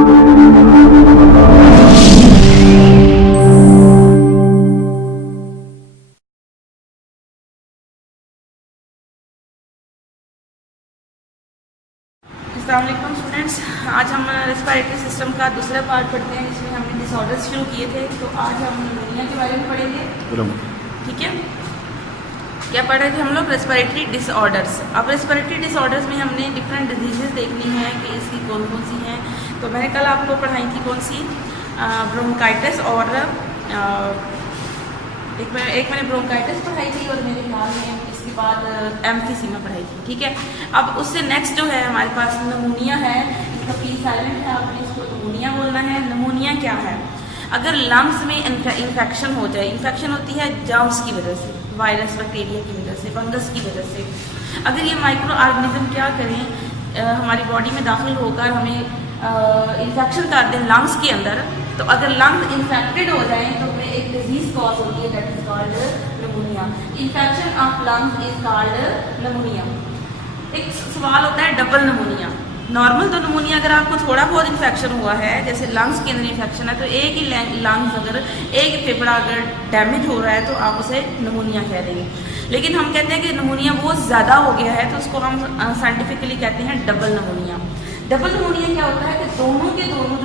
अस्सलामुअलैकुम स्टूडेंट्स, आज हम रेस्पिरेटरी सिस्टम का दूसरा पार्ट पढ़ते हैं जिसमें हमने डिसऑर्डर्स शुरू किए थे। तो आज हम निमोनिया के बारे में पढ़ेंगे। ठीक है, क्या पढ़ रहे थे हम लोग? Respiratory disorders. अब रेस्पिरेटरी डिसऑर्डर्स में हमने डिफरेंट डिजीजेस देखनी है कि इसकी कौन कौन सी हैं। तो मैंने कल आपको पढ़ाई थी कौन सी, ब्रोंकाइटिस और एक मैंने ब्रोंकाइटिस पढ़ाई थी और मेरे ख्याल में इसके बाद एम्फीसीमा पढ़ाई थी। ठीक है, अब उससे नेक्स्ट जो है हमारे पास नमूनिया है। इसका पी साइलेंट है, आपने इसको नमूनिया बोलना है। नमूनिया क्या है? अगर लंग्स में इन्फेक्शन हो जाए, इन्फेक्शन होती है जर्म्स की वजह से, वायरस बैक्टीरिया की वजह से, फंगस की वजह से। अगर ये माइक्रो ऑर्गेनिज्म क्या करें, हमारी बॉडी में दाखिल होकर हमें इन्फेक्शन कर दें लंग्स के अंदर, तो अगर लंग्स इन्फेक्टेड हो जाएं तो फिर एक डिजीज कॉज होती है, that is called नमूनिया। Infection of lungs is called नमूनिया। एक सवाल होता है डबल नमूनिया। नॉर्मल तो नमूनिया अगर आपको थोड़ा बहुत इन्फेक्शन हुआ है, जैसे लंग्स के अंदर इन्फेक्शन है, तो एक ही लंग्स अगर एक फेफड़ा अगर डैमेज हो रहा है तो आप उसे नमूनिया कह देंगे। लेकिन हम कहते हैं कि नमूनिया बहुत ज़्यादा हो गया है तो उसको हम साइंटिफिकली कहते हैं डबल नमूनिया। डबल नमूनिया क्या होता है कि दोनों के दोनों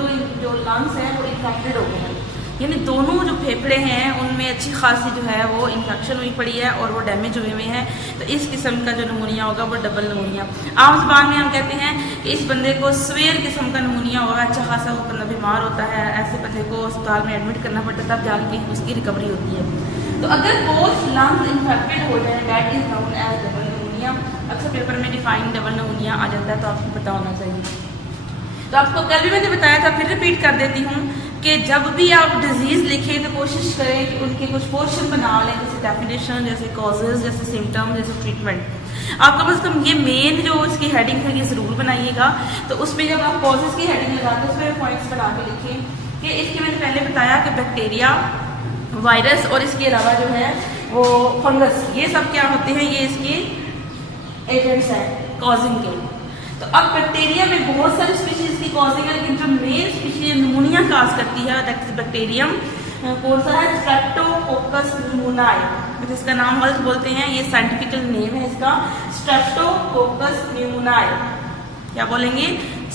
जो लंग्स हैं वो इन्फेक्टेड हो गए हैं, यानी दोनों जो फेफड़े हैं उनमें अच्छी खासी जो है वो इन्फेक्शन हुई पड़ी है और वो डैमेज हुए हुए हैं। तो इस किस्म का जो नमूनिया होगा वो डबल नमूनिया। आम ज़बान में हम कहते हैं कि इस बंदे को स्वेयर किस्म का नमूनिया होगा, अच्छा खासा वो बंदा बीमार होता है, ऐसे बंदे को अस्पताल में एडमिट करना पड़ता है, तब जाके उसकी रिकवरी होती है। तो अगर बोथ लंग्स इन्फेक्टेड हो जाए, that is known as double pneumonia. अक्सर पेपर में डिफाइन डबल नमूनिया आ जाता है, तो आपको पता होना चाहिए। तो आपको कल भी मैंने बताया था, फिर रिपीट कर देती हूँ कि जब भी आप डिजीज़ लिखें तो कोशिश करें कि उनके कुछ पोर्शन बना लें, जैसे डेफिनेशन, जैसे कॉजेज, जैसे सिम्टम, जैसे ट्रीटमेंट। आप कम से कम ये मेन जो इसकी हेडिंग है ये ज़रूर बनाइएगा। तो उसमें जब आप कॉजेज की हेडिंग लगाते हैं उसमें पॉइंट्स बना के लिखें कि इसके मैंने पहले बताया कि बैक्टीरिया, वायरस और इसके अलावा जो है वो फंगस, ये सब क्या होते हैं, ये इसके एजेंट्स हैं कॉजिंग के। तो अब बैक्टीरिया में बहुत सारी स्पीशीज की कॉजिंग है, लेकिन जो मेन स्पीशीज नमूनिया काज करती है दैट इज बैक्टीरियम। कौन सा है? स्ट्रेप्टोकोकस न्यूमोनाई, जिसका नाम गलत बोलते हैं, ये साइंटिफिकल नेम है इसका, स्ट्रेप्टोकोकस न्यूमोनाई। क्या बोलेंगे?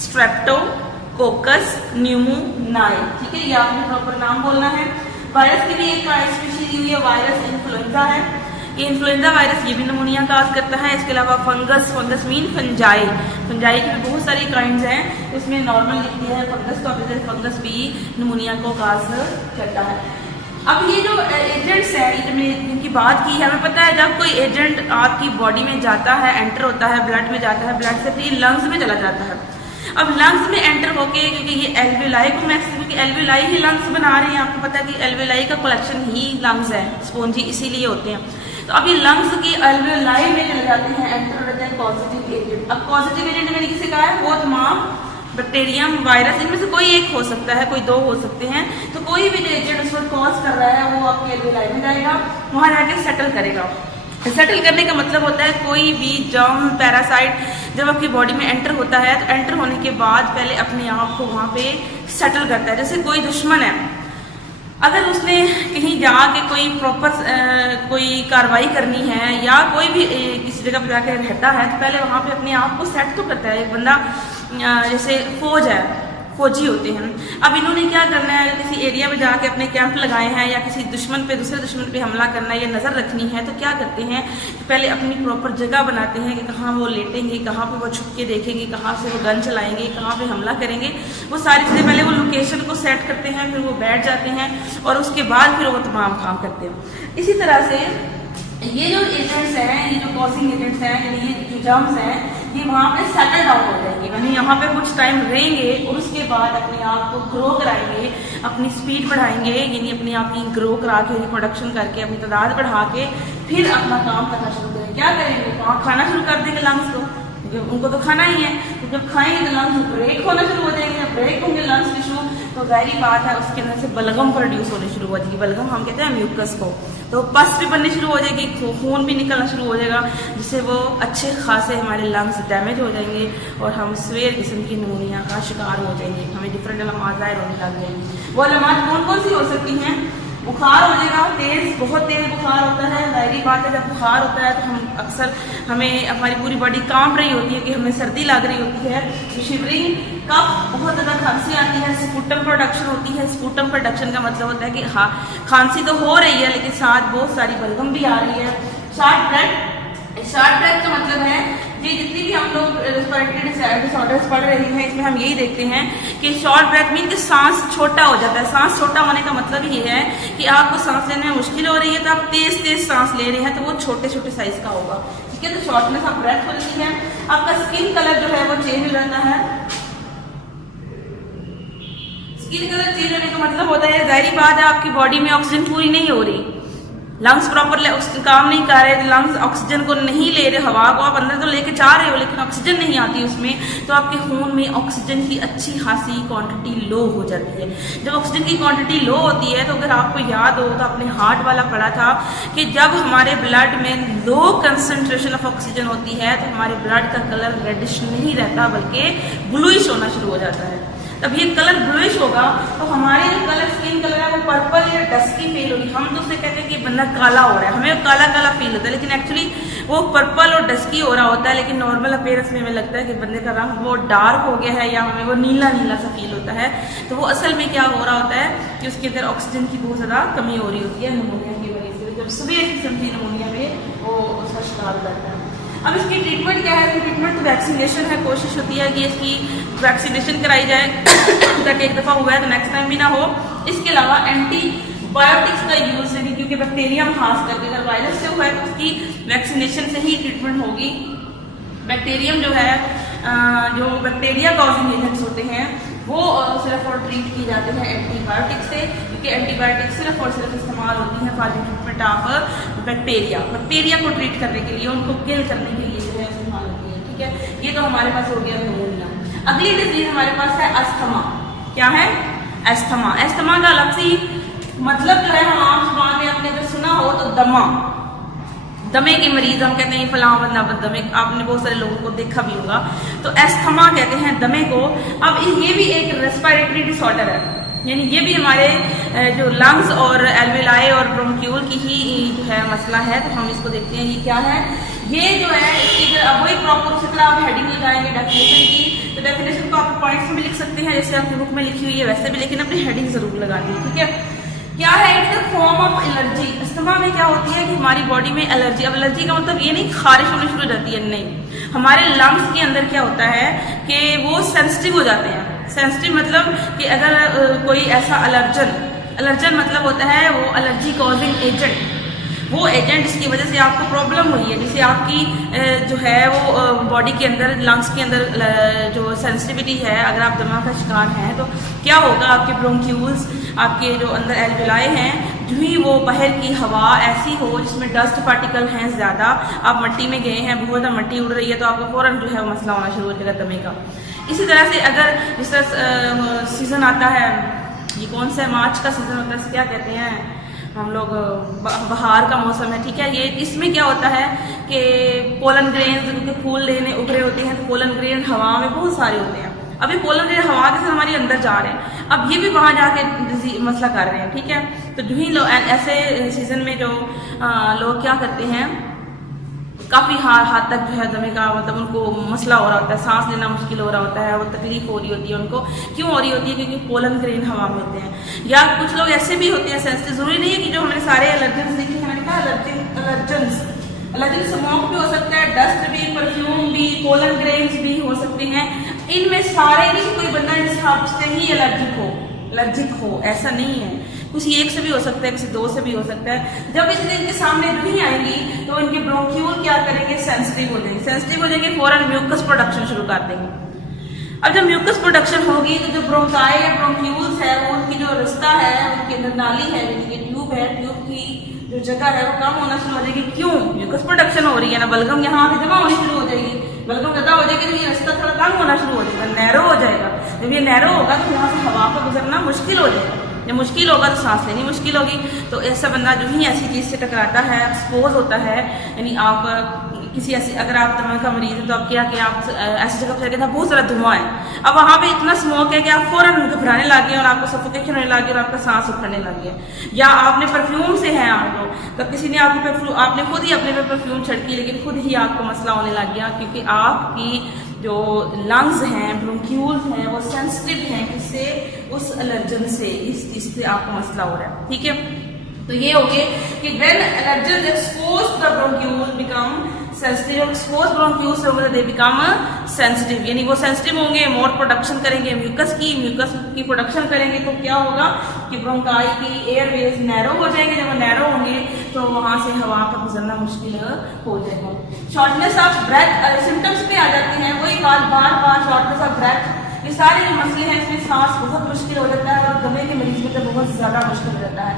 Streptococcus pneumoniae. ठीक है, ये आपने प्रॉपर नाम बोलना है। वायरस की भी एक स्पीशीज हुई है, वायरस इन्फ्लुएंजा है। ये इन्फ्लुएंजा वायरस ये भी नमूनिया काज करता है। इसके अलावा फंगस मीन फंजाई की भी बहुत सारी काइंड्स हैं, उसमें नॉर्मल लिख दिया है फंगस, तो फंगस भी नमूनिया को काज करता है। अब ये जो एजेंट्स हैं, ये मैंने इनकी बात की है, हमें पता है जब कोई एजेंट आपकी बॉडी में जाता है, एंटर होता है, ब्लड में जाता है, ब्लड से फिर लंग्स में चला जाता है। अब लंग्स में एंटर होके, क्योंकि ये एल्वेलाई को क्योंकि एल्वेलाई ही लंग्स बना रहे हैं, आपको पता है कि एल्वेलाई का कलेक्शन ही लंग्स है, स्पॉन्जी इसीलिए होते हैं। तो अब ये लंग्स की एल्वेलाई में चले जाते हैं, एंटर हो जाते हैं पॉजिटिव एजेंट। अब पॉजिटिव एजेंट मैंने किसे कहा है? वो तमाम बैक्टीरियम, वायरस, इनमें से कोई एक हो सकता है, कोई दो हो सकते हैं। तो कोई भी जो एजेंट उसको कॉज कर रहा है वो आपके एल्वेलाई में जाएगा, वहां जाके सेटल करेगा। सेटल करने का मतलब होता है कोई भी जर्म, पैरासाइट जब आपकी बॉडी में एंटर होता है तो एंटर होने के बाद पहले अपने आप को वहां पे सेटल करता है। जैसे कोई दुश्मन है, अगर उसने कहीं जाके कोई प्रॉपर कोई कार्रवाई करनी है या कोई भी किसी जगह पर जाकर रहता है, तो पहले वहाँ पे अपने आप को सेट तो करता है। एक बंदा जैसे फौजी होते हैं, अब इन्होंने क्या करना है, किसी एरिया में जाके अपने कैंप लगाए हैं या किसी दुश्मन पे, दूसरे दुश्मन पे हमला करना है या नज़र रखनी है, तो क्या करते हैं कि पहले अपनी प्रॉपर जगह बनाते हैं कि कहाँ वो लेटेंगे, कहाँ पे वो छुप के देखेंगे, कहाँ से वो गन चलाएंगे, कहाँ पे हमला करेंगे। वो सारी चीज़ें पहले वो लोकेशन को सेट करते हैं, फिर वो बैठ जाते हैं और उसके बाद फिर वो तमाम काम करते हैं। इसी तरह से ये जो एजेंट्स हैं, ये जो कॉजिंग एजेंट्स हैं, यानी ये जो जर्म्स हैं, ये वहाँ पे सेटल डाउन हो जाएंगे, यानी यहाँ पे कुछ टाइम रहेंगे और उसके बाद अपने आप को ग्रो कराएंगे, अपनी स्पीड बढ़ाएंगे, यानी अपने आप की ग्रो करा के, रिप्रोडक्शन करके, अपनी तादाद बढ़ा के फिर अपना काम करना शुरू करेंगे। क्या करेंगे? वहाँ खाना शुरू कर देंगे लंग्स को, क्योंकि उनको तो खाना ही है। तो जब खाएंगे तो लंग्स ब्रेक होना शुरू हो जाएंगे, जब ब्रेक होंगे लंग्स टिश्यू तो जाहिर बात है उसके अंदर से बलगम प्रोड्यूस होने शुरू हो जाएगी। बलगम हम कहते हैं म्यूकस को। तो पस भी बननी शुरू हो जाएगी, खून भी निकलना शुरू हो जाएगा, जिससे वो अच्छे खासे हमारे लंग्स डैमेज हो जाएंगे और हम सवेर किस्म की निमोनिया का शिकार हो जाएंगे। हमें डिफरेंट अलामात ज़ाहिर होने लग जाएंगे। वो अलामात कौन कौन सी हो सकती हैं? बुखार हो जाएगा, बहुत तेज बुखार होता है। जाहिर बात है जब बुखार होता है तो हम अक्सर हमें हमारी पूरी बॉडी कांप रही होती है कि हमें सर्दी लग रही होती है। तो शिवरिंग, कफ, बहुत ज़्यादा खांसी आती है, स्पूटम प्रोडक्शन होती है। स्पूटम प्रोडक्शन का मतलब होता है कि हाँ खांसी तो हो रही है लेकिन साथ बहुत सारी बलगम भी आ रही है। शॉर्ट ब्रेथ का मतलब है ये जितनी भी हम लोग रेस्पिरेटरी डिसऑर्डर्स पढ़ रहे हैं इसमें हम यही देखते हैं कि शॉर्ट ब्रेथ मीन कि सांस छोटा हो जाता है। सांस छोटा होने का मतलब ये है कि आपको सांस लेने में मुश्किल हो रही है तो आप तेज सांस ले रहे हैं तो वो छोटे साइज का होगा, ठीक है। तो शॉर्टनेस ऑफ ब्रेथ हो जाती है। आपका स्किन कलर जो है वो चेंज हो जाता है। स्किन कलर चेंज होने का मतलब होता है जाहिर बात है आपकी बॉडी में ऑक्सीजन पूरी नहीं हो रही, लंग्स प्रॉपर काम नहीं कर रहे, लंग्स ऑक्सीजन को नहीं ले रहे, हवा को आप अंदर तो लेके जा रहे हो लेकिन ऑक्सीजन नहीं आती उसमें, तो आपके खून में ऑक्सीजन की अच्छी खासी क्वांटिटी लो हो जाती है। जब ऑक्सीजन की क्वांटिटी लो होती है तो अगर आपको याद हो तो अपने हार्ट वाला पढ़ा था कि जब हमारे ब्लड में लो कंसंट्रेशन ऑफ ऑक्सीजन होती है तो हमारे ब्लड का कलर रेडिश नहीं रहता बल्कि ब्लूइश होना शुरू हो जाता है। तब ये कलर ब्लूइश होगा तो हमारे जो कलर स्किन कलर है वो पर्पल या डस्की फील होगी। हम तो उससे कहते हैं कि बंदा काला हो रहा है, हमें काला फील होता है लेकिन एक्चुअली वो पर्पल और डस्की हो रहा होता है। लेकिन नॉर्मल अपीयरेंस में हमें लगता है कि बंदे का रंग वो डार्क हो गया है या हमें वो नीला सा फील होता है। तो वो असल में क्या हो रहा होता है कि उसके अंदर ऑक्सीजन की बहुत ज़्यादा कमी हो रही होती है निमोनिया की वजह से। जब सभी किस्म की निमोनिया में वो उसका शिकार करता है। अब इसकी ट्रीटमेंट क्या है? तो ट्रीटमेंट तो वैक्सीनेशन है। कोशिश होती है कि इसकी वैक्सीनेशन कराई जाए ताकि एक दफ़ा हुआ है तो नेक्स्ट टाइम भी ना हो। इसके अलावा एंटीबायोटिक्स का यूज़ है क्योंकि बैक्टीरिया खास करके अगर वायरस से हुआ है तो उसकी वैक्सीनेशन से ही ट्रीटमेंट होगी। बैक्टीरियम जो है जो बैक्टीरिया कॉजिंग एजेंट्स होते हैं वो सिर्फ और ट्रीट की जाते हैं एंटीबायोटिक से, क्योंकि एंटीबायोटिक सिर्फ और सिर्फ इस्तेमाल होती है for the treatment of bacteria को ट्रीट करने के लिए, उनको किल करने के लिए जो है इस्तेमाल होती है, ठीक है। ये तो हमारे पास हो गया निमोनिया। अगली डिजीज हमारे पास है अस्थमा। क्या है? अस्थमा। अस्थमा का अलग सी मतलब जो है हम आम जुबान में आपने अगर सुना हो तो दमे के मरीज हम कहते हैं फलां बंदा दमे, आपने बहुत सारे लोगों को देखा भी होगा। तो एस्थमा कहते हैं दमे को। अब ये भी एक रेस्पिरेटरी डिसऑर्डर है, यानी ये भी हमारे जो लंग्स और एल्वेलाई और ब्रोंक्यूल की ही जो है मसला है। तो हम इसको देखते हैं ये क्या है। ये जो है इसकी अब वही प्रॉपर उसी तरह आप हेडिंग लगाएंगे डेफिनेशन की, तो डेफिनेशन को आप पॉइंट्स में भी लिख सकते हैं जैसे आपकी बुक में लिखी हुई है वैसे भी, लेकिन अपनी हेडिंग जरूर लगा दी, ठीक है। क्या है? It is form of allergy. Asthma में क्या होती है कि हमारी बॉडी में एलर्जी, अब एलर्जी का मतलब ये नहीं खारिश होनी शुरू हो जाती है, नहीं, हमारे लंग्स के अंदर क्या होता है कि वो सेंसिटिव हो जाते हैं। सेंसिटिव मतलब कि अगर कोई ऐसा एलर्जन मतलब होता है वो एलर्जी कॉजिंग एजेंट, वो एजेंट जिसकी वजह से आपको प्रॉब्लम हुई है, जिससे आपकी जो है वो बॉडी के अंदर लंग्स के अंदर जो सेंसिटिविटी है, अगर आप दमा का शिकार हैं तो क्या होगा, आपके ब्रोंक्यूल्स, आपके जो अंदर एल्वेलाई हैं, जो ही वो बाहर की हवा ऐसी हो जिसमें डस्ट पार्टिकल हैं ज़्यादा, आप मिट्टी में गए हैं, बहुत ज़्यादा मिट्टी उड़ रही है तो आपको फ़ौरन जो है वो मसला होना शुरू हो जाएगा दमे का। इसी तरह से अगर जिस तरह सीज़न आता है, ये कौन सा मार्च का सीज़न होता है, क्या कहते हैं हम लोग, बहार का मौसम है, ठीक है। ये इसमें क्या होता है कि पोलन ग्रेन के फूल लेने उभरे होते हैं, तो पोलन ग्रेन हवा में बहुत सारे होते हैं। अभी पोलन ग्रेन हवा के साथ हमारे अंदर जा रहे हैं, अब ये भी वहां जाके मसला कर रहे हैं, ठीक है। तो जो ही लोग ऐसे सीजन में जो लोग क्या करते हैं, काफ़ी हाथ तक जो है दमे का मतलब उनको मसला हो रहा होता है, सांस लेना मुश्किल हो रहा होता है, वो तकलीफ हो रही होती है उनको। क्यों हो रही होती है? क्योंकि पोलन ग्रेन हवा में होते हैं। या कुछ लोग ऐसे भी होते हैं सेंसिटिव, जरूरी नहीं है कि जो हमने सारे एलर्जेंस देखे हैं, मैंने कहा एलर्जन स्मोक भी हो सकता है, डस्ट भी, परफ्यूम भी, पोलन ग्रेन्स भी हो सकते हैं। इनमें सारे नहीं कोई बंदा इस हिसाब से ही एलर्जिक हो, ऐसा नहीं है। किसी एक से भी हो सकता है, किसी दो से भी हो सकता है। जब इसलिए इनके सामने नहीं आएंगी तो इनके ब्रोंक्यूल क्या करेंगे, सेंसिटिव हो जाएंगे, फौरन म्यूकस प्रोडक्शन शुरू कर देंगे। अब जब म्यूकस प्रोडक्शन होगी तो जो ब्रोंकाई या ब्रोंक्यूल्स है वो उनकी जो रास्ता है, उनके अंदर नाली है, ट्यूब है, ट्यूब की जो जगह है वो कम होना शुरू हो जाएगी। क्यों? म्यूकस प्रोडक्शन हो रही है ना, बलगम यहाँ आके जमा होनी शुरू हो जाएगी। बल्कि ज़्यादा हो जाएगी तो ये रास्ता थोड़ा तंग होना शुरू हो जाएगा, नैरो हो जाएगा। जब ये नैरो होगा तो यहाँ से हवा का गुजरना मुश्किल हो जाएगा, जब मुश्किल होगा तो सांस लेनी मुश्किल होगी। तो ऐसा बंदा जो ही ऐसी चीज़ से टकराता है, एक्सपोज होता है, यानी आप किसी ऐसी, अगर आप दमा का मरीज है तो आप क्या कि आप ऐसी जगह पर जाके बहुत सारा धुआं है, अब वहाँ पे इतना स्मोक है कि आप फौरन घबराने लगे और आपको सफोकेशन होने लगी और आपका सांस उखड़ने लग गया। या आपने परफ्यूम से है आपको, तो किसी ने आपने खुद ही अपने पे परफ्यूम छिड़की, लेकिन खुद ही आपको मसला होने लग गया, क्योंकि आपकी जो लंग्स हैं, ब्रोंक्यूल्स हैं, वो सेंसिटिव हैं किससे, उस एलर्जन से, इस चीज से आपको मसला हो रहा है। ठीक है, तो ये हो गया कि when allergen expose the bronchiole become sensitive, expose bronchioles they become sensitive, यानी वो सेंसिटिव होंगे, मोर प्रोडक्शन करेंगे म्यूकस की प्रोडक्शन करेंगे, तो क्या होगा कि ब्रोंकाई की एयरवेज नैरो हो जाएंगे। जब वो नैरो होंगे तो वहां से हवा का गुजरना मुश्किल हो जाएगा। शॉर्टनेस ऑफ ब्रेथ सिम्टम्स में आ जाते हैं, वही बार बार शॉर्टनेस ऑफ ब्रेथ, ये सारे जो मसले हैं इसमें सांस बहुत मुश्किल हो जाता है, और दमे के मरीज में तो बहुत ज्यादा मुश्किल हो जाता है।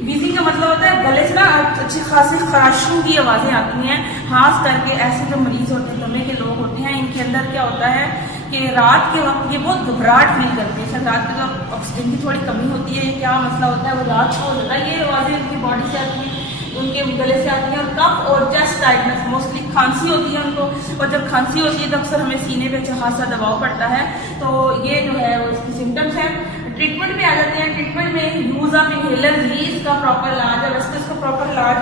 वीजिंग का मतलब होता है गले से ना अच्छी खासी खराशों की आवाजें आती हैं, खास करके ऐसे जो मरीज होते हैं, दमे के लोग होते हैं, इनके अंदर क्या होता है कि रात के वक्त ये बहुत घबराहट फील करते हैं। रात के वक्त ऑक्सीजन की थोड़ी कमी होती है, क्या मसला होता है, वो रात को होता है, ये आवाजें उनकी बॉडी से आती हैं, उनके गले से आती है। और कफ और चेस्ट टाइटनेस, मोस्टली खांसी होती है उनको, और जब खांसी होती है तो अक्सर हमें सीने पे खासा दबाव पड़ता है। तो ये जो है वो इसकी सिम्टम्स हैं। ट्रीटमेंट में आ जाते हैं, ट्रीटमेंट में यूज ऑफ इनहेलर ही इसका प्रॉपर इलाज है। वैसे इसका प्रॉपर इलाज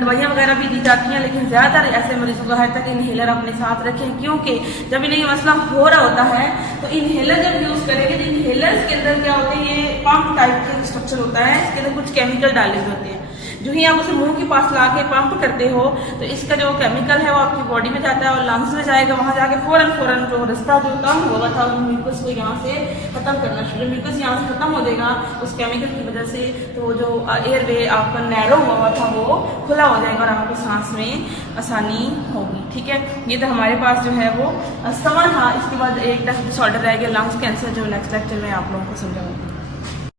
दवाइयाँ वगैरह भी दी जाती हैं, लेकिन ज़्यादातर ऐसे मरीजों को है तक इनहेलर अपने साथ रखें, क्योंकि जब इन्हें ये मसला हो रहा होता है तो इनहेलर जब यूज़ करेंगे तो इनहेलर्स के अंदर क्या होते हैं, ये पंप टाइप के स्ट्रक्चर होता है, इसके अंदर कुछ केमिकल डाले हुए होते हैं। जो ही आप उसे मुंह के पास ला के पंप करते हो तो इसका जो केमिकल है वो आपकी बॉडी में जाता है और लंग्स में जाएगा, वहाँ जाके फौरन जो रास्ता जो कम हुआ था म्यूकस को यहाँ से खत्म करना शुरू, म्यूकस यहाँ से खत्म हो जाएगा उस केमिकल की वजह से, तो जो एयरवे आपका नैरो हुआ था वो खुला हो जाएगा और आपको सांस में आसानी होगी। ठीक है, ये तो हमारे पास जो है वो अस्थमा था। इसके बाद एक डिसऑर्डर रह गया लंग्स कैंसर, जो नेक्स्ट लेक्चर में आप लोगों को समझाऊंगी।